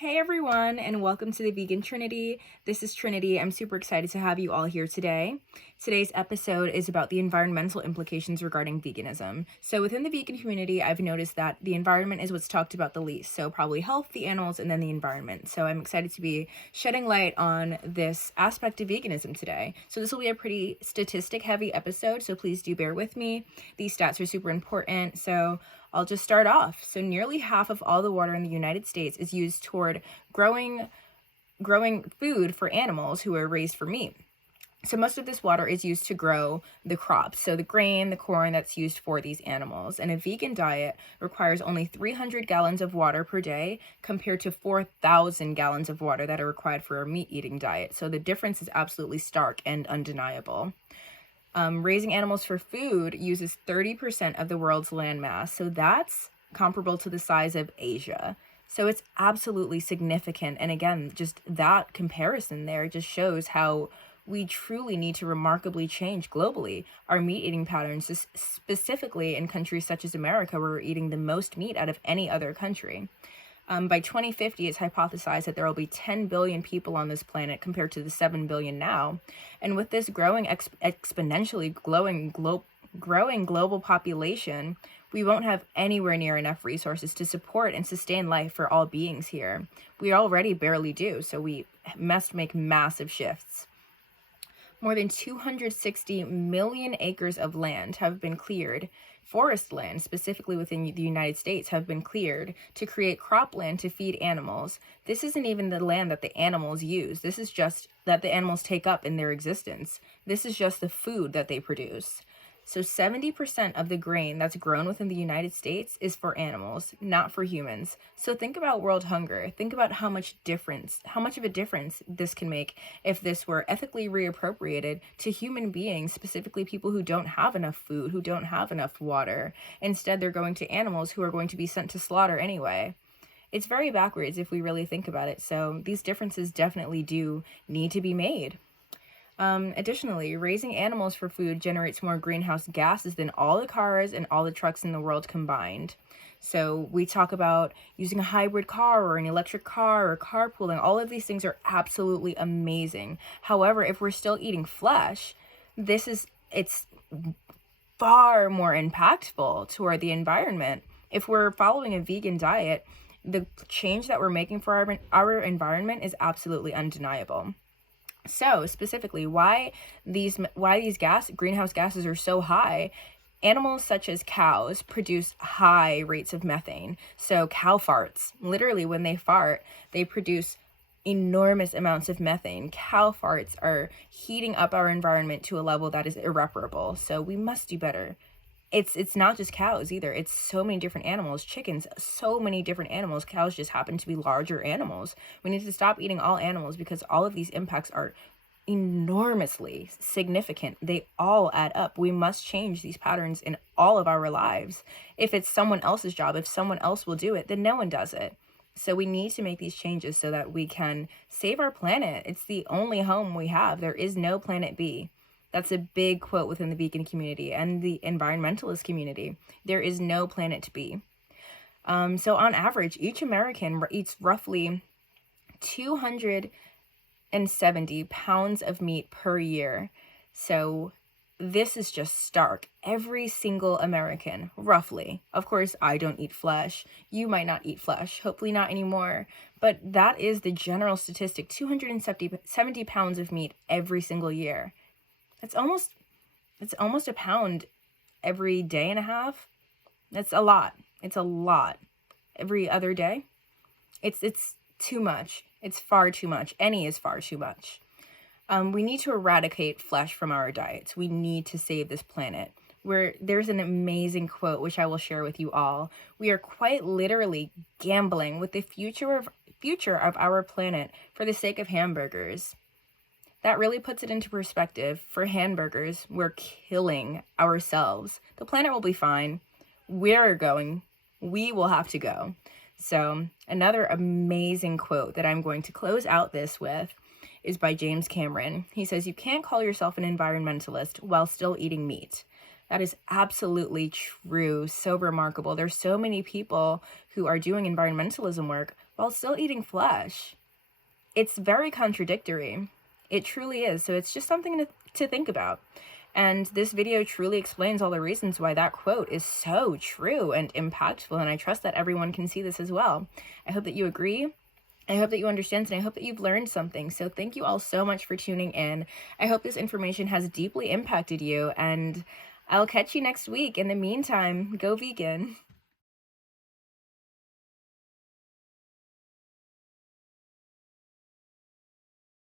Hey everyone, and welcome to the Vegan Trinity. This is Trinity. I'm super excited to have you all here today. Today's episode is about the environmental implications regarding veganism. So within the vegan community, I've noticed that the environment is what's talked about the least. So probably health, the animals, and then the environment. So I'm excited to be shedding light on this aspect of veganism today. So this will be a pretty statistic heavy episode, so please do bear with me. These stats are super important. So I'll just start off. So nearly half of all the water in the United States is used toward growing food for animals who are raised for meat. So most of this water is used to grow the crops, so the grain, the corn that's used for these animals. And a vegan diet requires only 300 gallons of water per day compared to 4,000 gallons of water that are required for a meat-eating diet. So the difference is absolutely stark and undeniable. Raising animals for food uses 30% of the world's land mass. So that's comparable to the size of Asia. So it's absolutely significant. And again, just that comparison there just shows how we truly need to remarkably change globally our meat eating patterns, specifically in countries such as America, where we're eating the most meat out of any other country. By 2050, it's hypothesized that there will be 10 billion people on this planet compared to the 7 billion now. And with this growing exponentially growing global population, we won't have anywhere near enough resources to support and sustain life for all beings here. We already barely do, so we must make massive shifts. More than 260 million acres of land have been cleared. Forest land, specifically within the United States, have been cleared to create cropland to feed animals. This isn't even the land that the animals use. This is just that the animals take up in their existence. This is just the food that they produce. So 70% of the grain that's grown within the United States is for animals, not for humans. So think about world hunger. Think about how much of a difference this can make if this were ethically reappropriated to human beings, specifically people who don't have enough food, who don't have enough water. Instead, they're going to animals who are going to be sent to slaughter anyway. It's very backwards if we really think about it. So these differences definitely do need to be made. Additionally, raising animals for food generates more greenhouse gases than all the cars and all the trucks in the world combined. So we talk about using a hybrid car or an electric car or carpooling. All of these things are absolutely amazing. However, if we're still eating flesh, it's far more impactful toward the environment. If we're following a vegan diet, the change that we're making for our environment is absolutely undeniable. So specifically, why these greenhouse gases are so high? Animals such as cows produce high rates of methane. So cow farts, literally when they fart, they produce enormous amounts of methane. Cow farts are heating up our environment to a level that is irreparable. So we must do better. It's not just cows either. It's so many different animals, chickens, so many different animals. Cows just happen to be larger animals. We need to stop eating all animals because all of these impacts are enormously significant. They all add up. We must change these patterns in all of our lives. If it's someone else's job, if someone else will do it, then no one does it. So we need to make these changes so that we can save our planet. It's the only home we have. There is no planet B. That's a big quote within the vegan community and the environmentalist community. There is no planet B. So on average, each American eats roughly 270 pounds of meat per year. So this is just stark. Every single American, roughly. Of course, I don't eat flesh. You might not eat flesh. Hopefully not anymore. But that is the general statistic. 270 pounds of meat every single year. It's almost a pound every day and a half. That's a lot. It's a lot. Every other day. It's too much. It's far too much. Any is far too much. We need to eradicate flesh from our diets. We need to save this planet. There's an amazing quote, which I will share with you all. We are quite literally gambling with the future of our planet for the sake of hamburgers. That really puts it into perspective. For hamburgers, we're killing ourselves. The planet will be fine. We're going. We will have to go. So another amazing quote that I'm going to close out this with is by James Cameron. He says, "You can't call yourself an environmentalist while still eating meat." That is absolutely true. So remarkable. There's so many people who are doing environmentalism work while still eating flesh. It's very contradictory. It truly is. So it's just something to think about. And this video truly explains all the reasons why that quote is so true and impactful. And I trust that everyone can see this as well. I hope that you agree. I hope that you understand, and I hope that you've learned something. So thank you all so much for tuning in. I hope this information has deeply impacted you, and I'll catch you next week. In the meantime, go vegan.